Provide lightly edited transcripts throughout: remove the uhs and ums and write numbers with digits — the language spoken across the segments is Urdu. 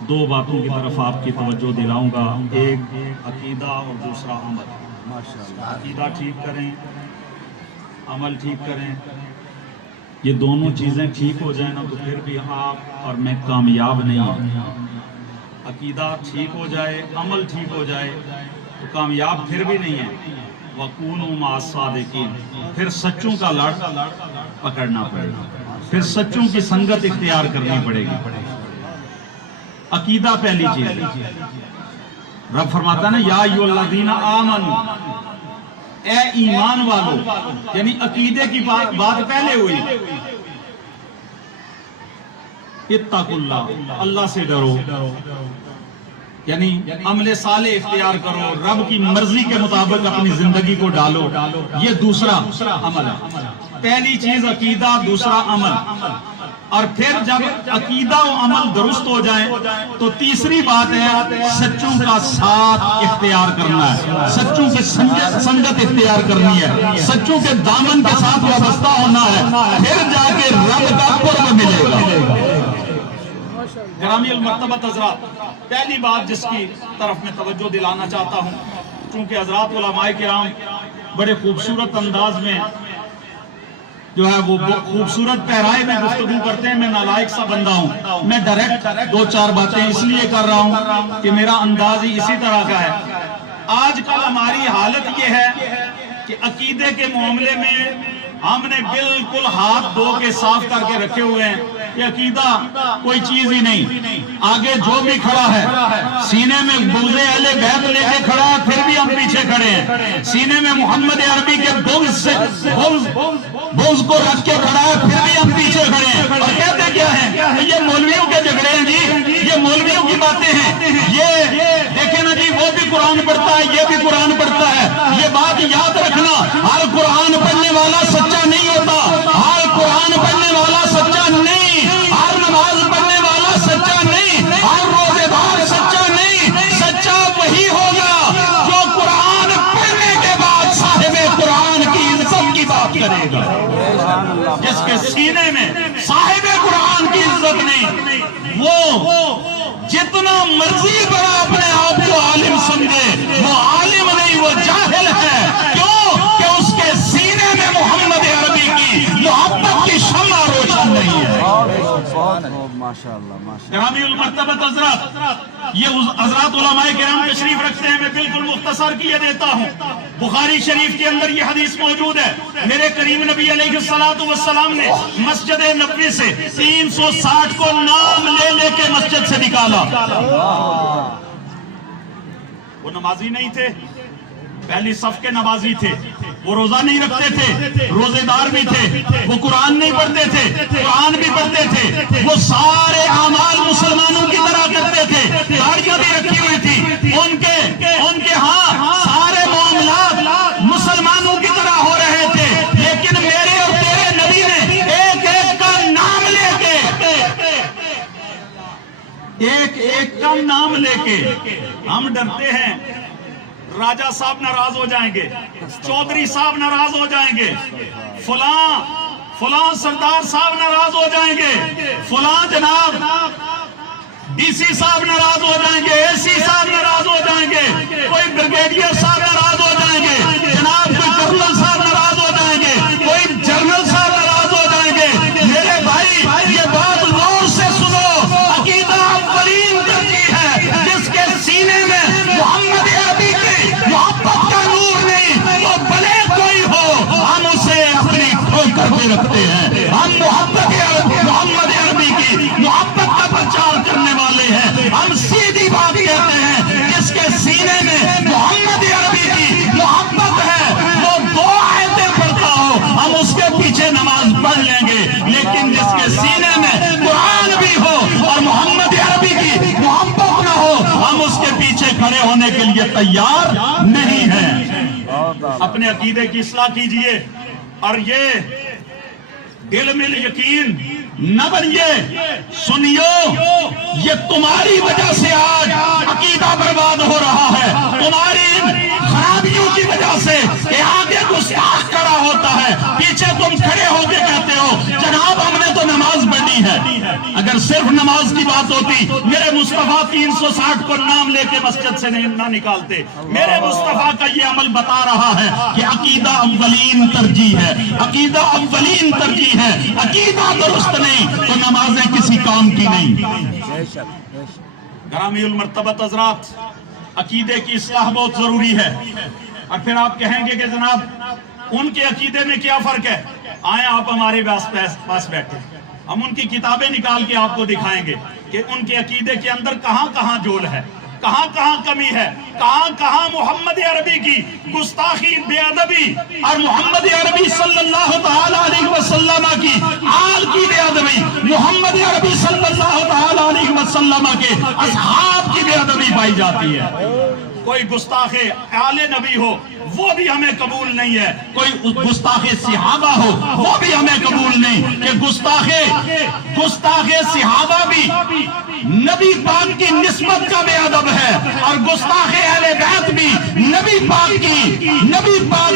دو باتوں کی طرف آپ کی توجہ دلاؤں گا، ایک عقیدہ اور دوسرا عمل۔ عقیدہ ٹھیک کریں، عمل ٹھیک کریں، یہ دونوں چیزیں ٹھیک ہو جائیں نا تو پھر بھی آپ اور میں کامیاب نہیں ہوں۔ عقیدہ ٹھیک ہو جائے، عمل ٹھیک ہو جائے تو کامیاب پھر بھی نہیں ہے۔ وَكُونُوا مَعَ الصَّادِقِينَ، پھر سچوں کا لڑ پکڑنا پڑے گا، پھر سچوں کی سنگت اختیار کرنی پڑے گی۔ عقیدہ پہلی چیز، رب فرماتا ہے نا یا ایھا الذین آمنوا، اے ایمان والو، یعنی عقیدے کی بات پہلے ہوئی۔ اتقوا اللہ، اللہ سے ڈرو، یعنی عمل صالح اختیار کرو، رب کی مرضی کے مطابق اپنی زندگی کو ڈالو، یہ دوسرا عمل ہے۔ پہلی چیز عقیدہ، دوسرا عمل، اور پھر جب عقیدہ و عمل درست ہو جائیں تو تیسری بات ہے سچوں کا ساتھ اختیار کرنا ہے، سچوں کی سنگت اختیار کرنی ہے، سچوں کے دامن کے ساتھ وابستہ ہونا ہے، پھر جا کے رب کا قرب ملے گا۔ گرامی المرتبت حضرات، پہلی بات جس کی طرف میں توجہ دلانا چاہتا ہوں، چونکہ حضرات علماء کرام بڑے خوبصورت انداز میں جو ہے وہ خوبصورت پیرائے میں گفتگو کرتے ہیں، میں نالائق سا بندہ ہوں، میں ڈائریکٹ دو چار باتیں اس لیے کر رہا ہوں کہ میرا انداز ہی اسی طرح کا ہے۔ آج کل ہماری حالت یہ ہے کہ عقیدے کے معاملے میں ہم نے بالکل ہاتھ دھو کے صاف کر کے رکھے ہوئے ہیں کہ عقیدہ کوئی چیز ہی نہیں، آگے جو بھی کھڑا ہے سینے میں بغض اہل بیت لے کے کھڑا ہے پھر بھی ہم پیچھے کھڑے ہیں، سینے میں محمد عربی کے بغض کو رکھ کے کھڑا ہے پھر بھی ہم پیچھے کھڑے ہیں، اور کہتے کیا ہیں یہ مولویوں کے جھگڑے ہیں جی، یہ مولویوں کی باتیں ہیں، یہ دیکھیں نا جی وہ بھی قرآن پڑھتا ہے یہ بھی قرآن پڑھتا ہے۔ یہ بات یاد رکھنا، ہر قرآن پڑھنے والا سچا نہیں ہوتا، ہر قرآن پڑھنے والا سچا نہیں، ہر نماز پڑھنے والا سچا نہیں، ہر روزے دار سچا نہیں، سچا وہی ہوگا جو قرآن پڑھنے کے بعد صاحب قرآن کی عزت کی بات کرے گا۔ جس کے سینے میں صاحب قرآن کی عزت نہیں، وہ جتنا مرضی بڑا اپنے آپ کو عالم سمجھے، وہ عالم نہیں، وہ جاہل ہے۔ کیوں کہ اس کے سینے میں محمد عربی کی محبت کی شمع روشن نہیں ہے۔ گرامی المرتبت حضرات، یہ حضرات علماء کرام تشریف رکھتے ہیں، میں بالکل مختصر کیے دیتا ہوں۔ بخاری شریف کے اندر یہ حدیث موجود ہے، میرے کریم نبی علیہ السلام نے مسجد نبوی سے 360 کو نام لے لے کے مسجد سے نکالا۔ وہ نمازی نہیں تھے، پہلی صف کے نمازی تھے، وہ روزہ نہیں رکھتے تھے، روزے دار بھی تھے، وہ قرآن نہیں پڑھتے تھے، قرآن بھی پڑھتے تھے، وہ سارے اعمال مسلمانوں کی طرح کرتے تھے، داڑھیاں بھی رکھی ہوئی تھی، ان کے ہاں سارے معاملات مسلمانوں کی طرح ہو رہے تھے، لیکن میرے اور تیرے نبی نے ایک ایک کا نام لے کے ہم ڈرتے ہیں راجہ صاحب ناراض ہو جائیں گے، چودھری صاحب ناراض ہو جائیں گے، فلاں سردار صاحب ناراض ہو جائیں گے، فلاں جناب ڈی سی صاحب ناراض ہو جائیں گے، اے سی صاحب ناراض ہو جائیں گے، کوئی بریگیڈیئر صاحب ناراض ہو جائیں گے، جناب کوئی کرنل صاحب ناراض ہو جائیں گے، کوئی جنرل صاحب ناراض ہو جائیں گے۔ میرے بھائی یہ بات غور سے سنو، عقیدہ اولین درجی ہے، جس کے سینے میں محمد عربی کی محبت کا نور نہیں، وہ بھلے کوئی ہو ہم اسے اپنی ٹھوکر پہ رکھتے ہیں، ہم محمد عربی کی محبت کا پرچار کرنے والے ہیں، ہم سیدھی بات کہتے ہیں، جس کے سینے میں محمد عربی کی محبت ہے وہ دو آیتیں پڑھتا ہو ہم اس کے پیچھے نماز پڑھ لیں گے، لیکن جس کے سینے میں قرآن بھی ہو اور محمد عربی کی محبت نہ ہو ہم اس کے پیچھے کھڑے ہونے کے لیے تیار نہیں ہیں۔ اپنے عقیدے کی اصلاح کیجئے، اور یہ دل میں یقین نہ بنیے، سنیو یہ تمہاری وجہ سے آج عقیدہ برباد ہو رہا ہے، تمہاری خرابیوں کی وجہ سے کہ آگے گستاخ کھڑا ہوتا ہے، پیچھے تم کھڑے ہو کے کہتے ہو جناب ہم نے تو نماز پڑھنی ہے۔ اگر صرف نماز کی بات ہوتی میرے مصطفیٰ 360 کو نام لے کے مسجد سے نہ نکالتے۔ میرے مصطفیٰ کا یہ عمل بتا رہا ہے کہ عقیدہ اولین ترجیح ہے، عقیدہ اولین ترجیح ہے۔ عقیدہ درست نہیں تو نمازیں کسی کام کی نہیں۔ گرامی المرتبت حضرات، عقیدے کی اصلاح بہت ضروری ہے۔ اور پھر آپ کہیں گے کہ جناب ان کے عقیدے میں کیا فرق ہے؟ آئیں آپ ہمارے پاس بیٹھے، ہم ان کی کتابیں نکال کے آپ کو دکھائیں گے کہ ان کے عقیدے کے اندر کہاں کہاں جول ہے، کہاں کہاں کمی ہے، کہاں کہاں محمد عربی کی گستاخی، بے ادبی اور محمد عربی صلی اللہ تعالی علیہ وسلم کی آل کی بے ادبی، محمد عربی صلی اللہ تعالی علیہ وسلم کے اصحاب کی بے ادبی پائی جاتی ہے۔ کوئی گستاخ آل نبی ہو وہ بھی ہمیں قبول نہیں ہے، کوئی گستاخ صحابہ ہو وہ بھی ہمیں قبول نہیں، کہ گستاخ صحابہ بھی نبی پاک کی نسبت کا بے ادب ہے، اور گستاخ اہل بیت بھی نبی پاک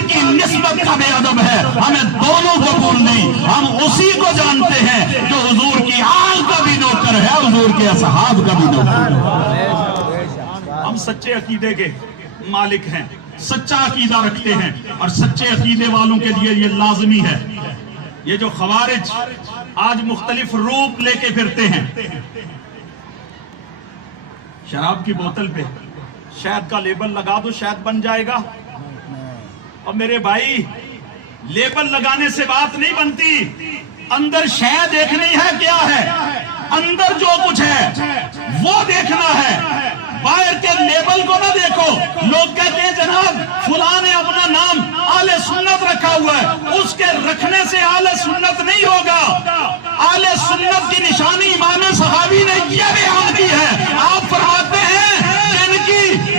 کی نسبت کا بے ادب ہے۔ ہمیں دونوں قبول نہیں، ہم اسی کو جانتے ہیں جو حضور کی آل کا بھی نوکر ہے، حضور کے اصحاب کا بھی نوکر ہے۔ ہم سچے عقیدے کے مالک ہیں، سچا عقیدہ رکھتے ہیں، اور سچے عقیدے والوں کے لیے یہ لازمی ہے۔ یہ جو خوارج آج مختلف روپ لے کے پھرتے ہیں، شراب کی بوتل پہ شہد کا لیبل لگا دو شہد بن جائے گا، اور میرے بھائی لیبل لگانے سے بات نہیں بنتی، اندر شہد دیکھنی ہے کیا ہے، اندر جو کچھ ہے وہ دیکھنا ہے، باہر کے لیبل کو نہ دیکھو۔ لوگ کہتے ہیں جناب فلاں نے اپنا نام اہل سنت رکھا ہوا ہے، اس کے رکھنے سے اہل سنت نہیں ہوگا۔ اہل سنت کی نشانی امام صحابی نے یہ بیان کی ہے، آپ فرماتے ہیں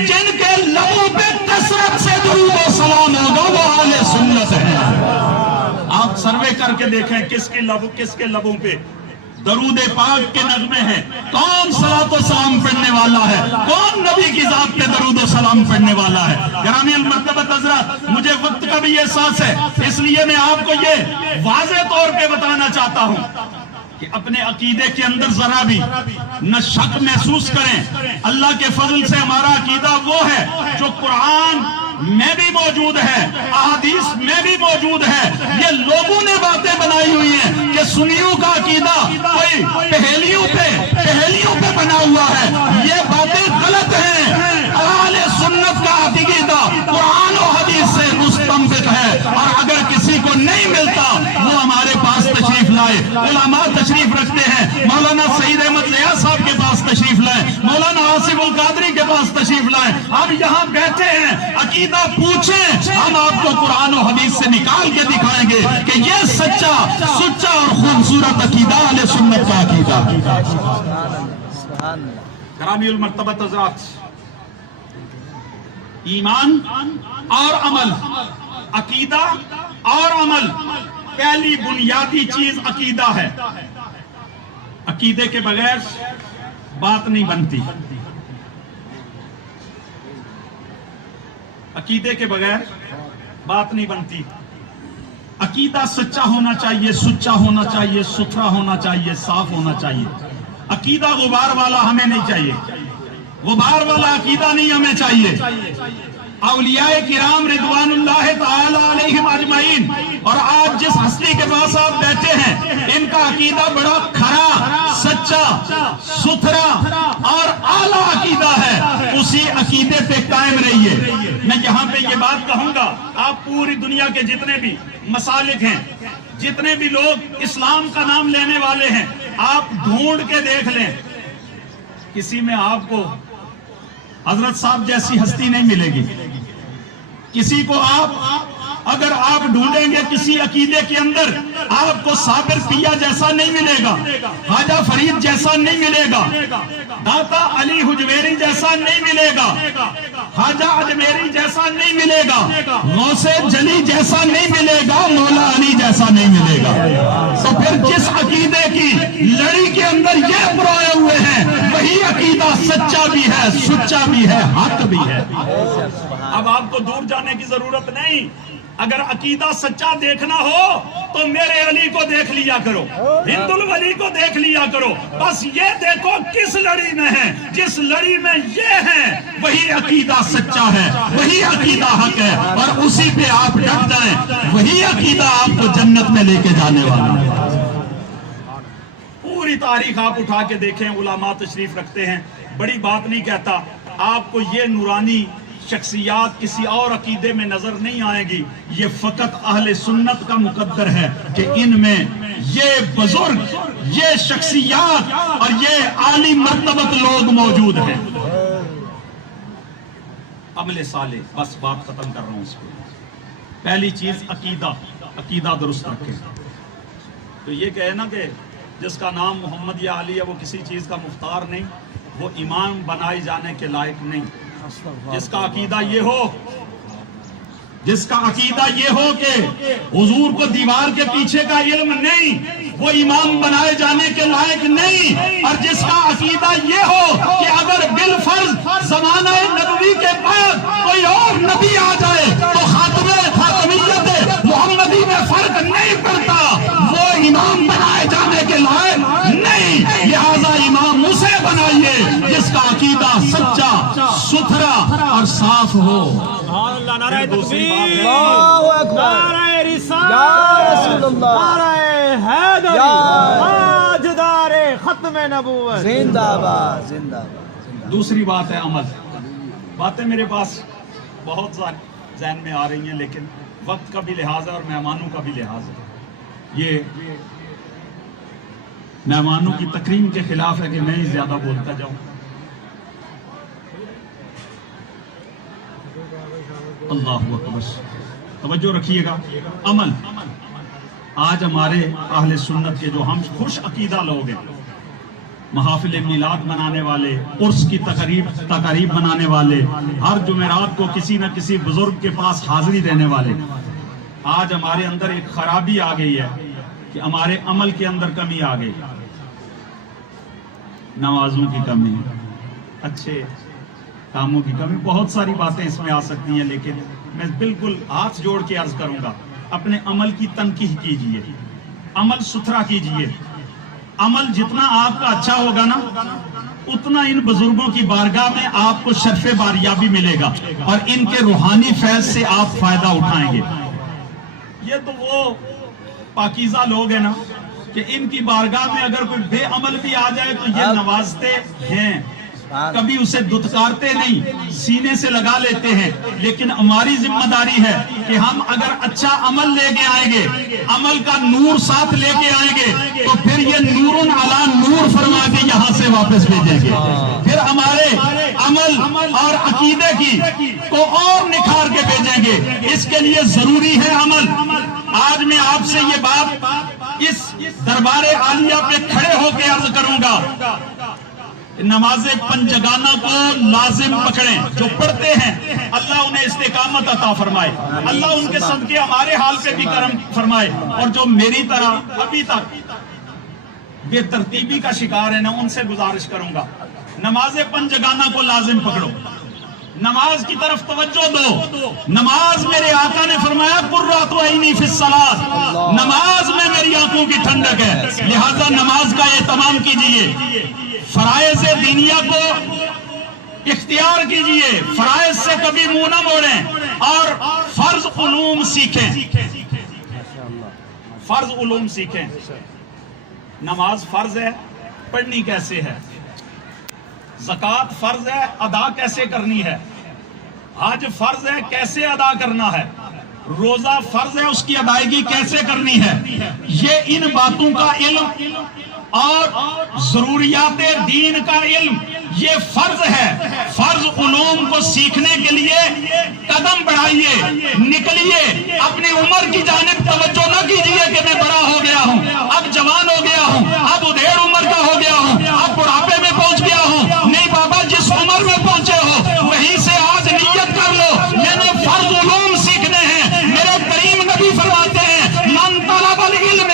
جن کے لبوں پہ کثرت سے درود و سلام ہوگا وہ اہل سنت ہے۔ آپ سروے کر کے دیکھیں کس کے لبوں پہ درود پاک کے نغمے ہیں، کون صلاۃ و سلام پڑھنے والا ہے، کون نبی کی ذات پہ درود و سلام پڑھنے والا ہے۔ گرامی المرتبت حضرات، مجھے وقت کا بھی احساس ہے، اس لیے میں آپ کو یہ واضح طور پہ بتانا چاہتا ہوں کہ اپنے عقیدے کے اندر ذرا بھی نہ شک محسوس کریں۔ اللہ کے فضل سے ہمارا عقیدہ وہ ہے جو قرآن میں بھی موجود ہے، احادیث میں بھی موجود ہے۔ یہ لوگوں نے باتیں بنائی ہوئی ہیں کہ سنیوں کا عقیدہ کوئی پہیلیوں پہ بنا ہوا ہے، یہ باتیں غلط ہیں۔ اہل سنت کا عقیدہ قرآن و حدیث سے مستنبط ہے، اور اگر کسی کو نہیں ملتا وہ ہمارے پاس تشریف لائے۔ علماء تشریف رکھتے ہیں، مولانا سعید احمد ریاض صاحب کے پاس تشریف لائیں، مولانا آصف القادری کے پاس تشریف لائیں۔ ہم یہاں بیٹھے ہیں، عقیدہ پوچھیں، ہم آپ کو قرآن و حدیث سے نکال کے دکھائیں گے کہ یہ سچا اور خوبصورت عقیدہ اہل سنت کا عقیدہ۔ گرامی المرتبت حضرات، ایمان اور عمل، عقیدہ اور عمل، پہلی بنیادی چیز عقیدہ ہے۔ عقیدے کے بغیر بات نہیں بنتی، عقیدے کے بغیر بات نہیں بنتی۔ عقیدہ سچا ہونا چاہیے، سچا ہونا چاہیے، ستھرا ہونا چاہیے، صاف ہونا چاہیے۔ عقیدہ غبار والا ہمیں نہیں چاہیے، غبار والا عقیدہ نہیں ہمیں چاہیے۔ اولیاء کرام رضوان اللہ تعالی علیہم اجمعین، اور آج جس ہستی کے پاس آپ بیٹھے ہیں، ان کا عقیدہ بڑا کھرا، سچا، ستھرا اور اعلیٰ عقیدہ ہے۔ اسی عقیدے پہ قائم رہیے۔ میں یہاں پہ یہ بات کہوں گا، آپ پوری دنیا کے جتنے بھی مسالک ہیں، جتنے بھی لوگ اسلام کا نام لینے والے ہیں، آپ ڈھونڈ کے دیکھ لیں، کسی میں آپ کو حضرت صاحب جیسی ہستی نہیں ملے گی۔ کسی کو اگر آپ ڈھونڈیں گے کسی عقیدے کے اندر، آپ کو صابر پیا جیسا نہیں ملے گا، خواجہ فرید جیسا نہیں ملے گا، داتا علی حجویری جیسا نہیں ملے گا، خواجہ اجمیری جیسا نہیں ملے گا، غوث جلی جیسا نہیں ملے گا، مولا علی جیسا نہیں ملے گا۔ تو پھر جس عقیدے کی لڑی کے اندر یہ پروئے ہوئے ہیں، وہی عقیدہ عقیدہ سچا بھی ہے، سچا بھی ہے، حق بھی ہے۔ اب آپ کو دور جانے کی ضرورت نہیں، اگر عقیدہ سچا دیکھنا ہو تو میرے علی کو دیکھ لیا کرو، ہند الولی کو دیکھ لیا کرو، بس یہ دیکھو کس لڑی میں ہے، جس لڑی میں یہ ہے وہی عقیدہ سچا ہے، وہی عقیدہ حق ہے، اور اسی پہ آپ ڈٹ جائیں، وہی عقیدہ آپ کو جنت میں لے کے جانے والا ہے۔ پوری تاریخ آپ اٹھا کے دیکھیں، علماء تشریف رکھتے ہیں، بڑی بات نہیں کہتا، آپ کو یہ نورانی شخصیات کسی اور عقیدے میں نظر نہیں آئے گی، یہ فقط اہل سنت کا مقدر ہے کہ ان میں یہ بزرگ، یہ شخصیات اور یہ عالی مرتبت لوگ موجود ہیں۔ عمل صالح، بس بات ختم کر رہا ہوں اس کو۔ پہلی چیز عقیدہ درست رکھیں۔ تو یہ کہے نا کہ جس کا نام محمد یا علی ہے وہ کسی چیز کا مختار نہیں، وہ امام بنائے جانے کے لائق نہیں۔ جس کا عقیدہ یہ ہو، جس کا عقیدہ یہ ہو کہ حضور کو دیوار کے پیچھے کا علم نہیں، وہ امام بنائے جانے کے لائق نہیں۔ اور جس کا عقیدہ یہ ہو کہ اگر بالفرض زمانہ نبوی کے بعد کوئی اور نبی آ جائے تو خاتمیت محمدی میں فرق نہیں پڑتا، وہ امام بنائے جانے کے لائق نہیں۔ لہذا امام اسے بنائیے جس کا عقیدہ سچا، ستھرا اور صاف ہو۔ نعرہ تکبیر، اللہ اکبر، نعرہ رسالت، یا رسول اللہ، نعرہ حیدری، تاجدار ختم نبوت، زندہ باد، زندہ باد۔ دوسری بات ہے عمل۔ باتیں میرے پاس بہت ساری ذہن میں آ رہی ہیں، لیکن وقت کا بھی لحاظ ہے اور مہمانوں کا بھی لحاظ ہے۔ یہ مہمانوں کی تکریم کے خلاف ہے کہ میں ہی زیادہ بولتا جاؤں۔ اللہ اکبر، توجہ رکھیے گا۔ عمل، آج ہمارے اہل سنت کے جو ہم خوش عقیدہ لوگ ہیں، محافل میلاد منانے والے، عرس کی تقاریب منانے والے، ہر جمعرات کو کسی نہ کسی بزرگ کے پاس حاضری دینے والے، آج ہمارے اندر ایک خرابی آ گئی ہے کہ ہمارے عمل کے اندر کمی آ گئی۔ نمازوں کی کمی، اچھے کاموں کی کمی، بہت ساری باتیں اس میں آ سکتی ہیں، لیکن میں بالکل ہاتھ جوڑ کے عرض کروں گا، اپنے عمل کی تنقیح کیجئے، عمل ستھرا کیجئے۔ عمل جتنا آپ کا اچھا ہوگا نا، اتنا ان بزرگوں کی بارگاہ میں آپ کو شرف باریابی ملے گا اور ان کے روحانی فیض سے آپ فائدہ اٹھائیں گے۔ یہ تو وہ پاکیزہ لوگ ہیں نا کہ ان کی بارگاہ میں اگر کوئی بے عمل بھی آ جائے تو یہ نوازتے ہیں، کبھی اسے دھتکارتے نہیں، سینے سے لگا لیتے ہیں۔ لیکن ہماری ذمہ داری ہے کہ ہم اگر اچھا عمل لے کے آئیں گے، عمل کا نور ساتھ لے کے آئیں گے، تو پھر یہ نور علی نور فرما کے یہاں سے واپس بھیجیں گے۔ پھر ہمارے عمل اور عقیدے کی کو اور نکھار کے بھیجیں گے۔ اس کے لیے ضروری ہے عمل۔ آج میں آپ سے یہ بات اس دربار عالیہ پہ کھڑے ہو کے عرض کروں گا، نماز پنجگانہ کو لازم پکڑیں۔ جو پڑھتے ہیں اللہ انہیں استقامت عطا فرمائے، اللہ ان کے صدقے ہمارے حال پہ بھی کرم فرمائے، اور جو میری طرح ابھی تک بے ترتیبی کا شکار ہے نا، ان سے گزارش کروں گا، نماز پنجگانہ کو لازم پکڑو، نماز کی طرف توجہ دو۔ نماز میرے آقا نے فرمایا قرۃ عینی فی الصلاۃ، نماز میں میری آنکھوں کی ٹھنڈک ہے، لہذا نماز کا اہتمام کیجئے، فرائض دینیہ کو اختیار کیجئے، فرائض سے کبھی منہ نہ موڑیں، اور فرض علوم سیکھیں، فرض علوم سیکھیں۔ نماز فرض ہے، پڑھنی کیسے ہے؟ زکوٰۃ فرض ہے، ادا کیسے کرنی ہے؟ حج فرض ہے، کیسے ادا کرنا ہے؟ روزہ فرض ہے، اس کی ادائیگی کیسے کرنی ہے؟ یہ ان باتوں کا علم اور ضروریات دین کا علم یہ فرض ہے۔ فرض علوم کو سیکھنے کے لیے قدم بڑھائیے، نکلیے، اپنی عمر کی جانب توجہ نہ کیجیے کہ میں بڑا ہو گیا ہوں، اب جوان ہو گیا ہوں، اب ادھیڑ عمر کا ہو گیا ہوں، اب بڑھاپے میں پہنچ گیا ہوں۔ نہیں بابا، جس عمر میں پہنچے ہو وہیں سے آج نیت کر لو، میں نے فرض علوم سیکھنے ہیں۔ میرے کریم نبی فرماتے ہیں من طلب العلم،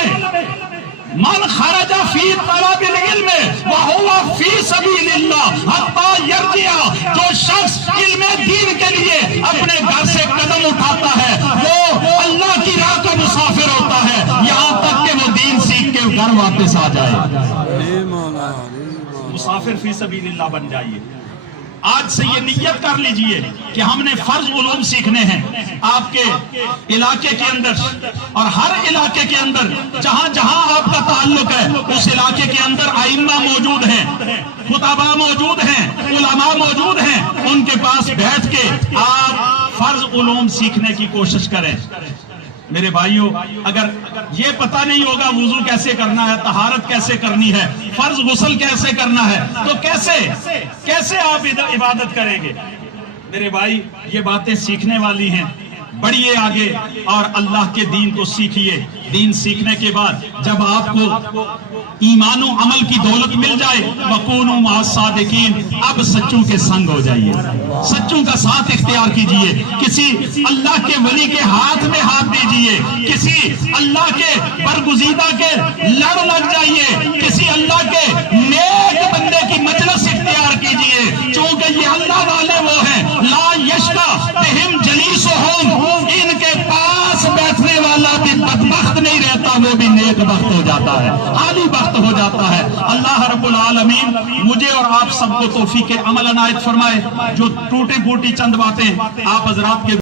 من خرج فی طلب العلم وہو فی سبیل اللہ حتی یرجع، جو شخص علم دین کے لیے اپنے گھر سے قدم اٹھاتا ہے وہ اللہ کی راہ کا مسافر ہوتا ہے، یہاں تک کہ وہ دین سیکھ کے گھر واپس آ جائے۔ مسافر فی سبیل اللہ بن جائیے۔ آج سے یہ نیت کر لیجئے کہ ہم نے فرض علوم سیکھنے ہیں آپ کے علاقے کے اندر، اور ہر علاقے کے اندر جہاں جہاں آپ کا تعلق ہے اس علاقے کے اندر ائمہ موجود ہیں، خطباء موجود ہیں، علماء موجود ہیں، ان کے پاس بیٹھ کے آپ فرض علوم سیکھنے کی کوشش کریں۔ میرے بھائیوں، اگر یہ پتہ نہیں ہوگا وضو کیسے کرنا ہے، طہارت کیسے کرنی ہے، فرض غسل کیسے کرنا ہے، تو کیسے آپ عبادت کریں گے؟ میرے بھائی، یہ باتیں سیکھنے والی ہیں، بڑھیے آگے اور اللہ کے دین کو سیکھیے۔ دین سیکھنے کے بعد جب آپ کو ایمان و عمل کی دولت مل جائے، وَكُونُوا مَعَ الصَّادِقِينَ، اب سچوں کے سنگ ہو جائیے، سچوں کا ساتھ اختیار کیجئے، کسی اللہ کے ولی کے ہاتھ میں ہاتھ دیجئے، کسی اللہ کے برگزیدہ کے لڑ لگ جائیے، کسی اللہ کے نیک بندے کی مجلس اختیار کیجئے، چونکہ یہ اللہ والے وہ ہیں لا یشقی بہم جلیسہم، ان کے پاس بیٹھنے والا بھی بدبخت نہیں رہتا، وہ بھی نیک بخت ہو جاتا ہے، حالی بخت ہو جاتا ہے۔ اللہ رب العالمین مجھے اور آپ سب کو توفیق عمل عنایت فرمائے۔ جو ٹوٹی پھوٹی چند باتیں آپ حضرات کے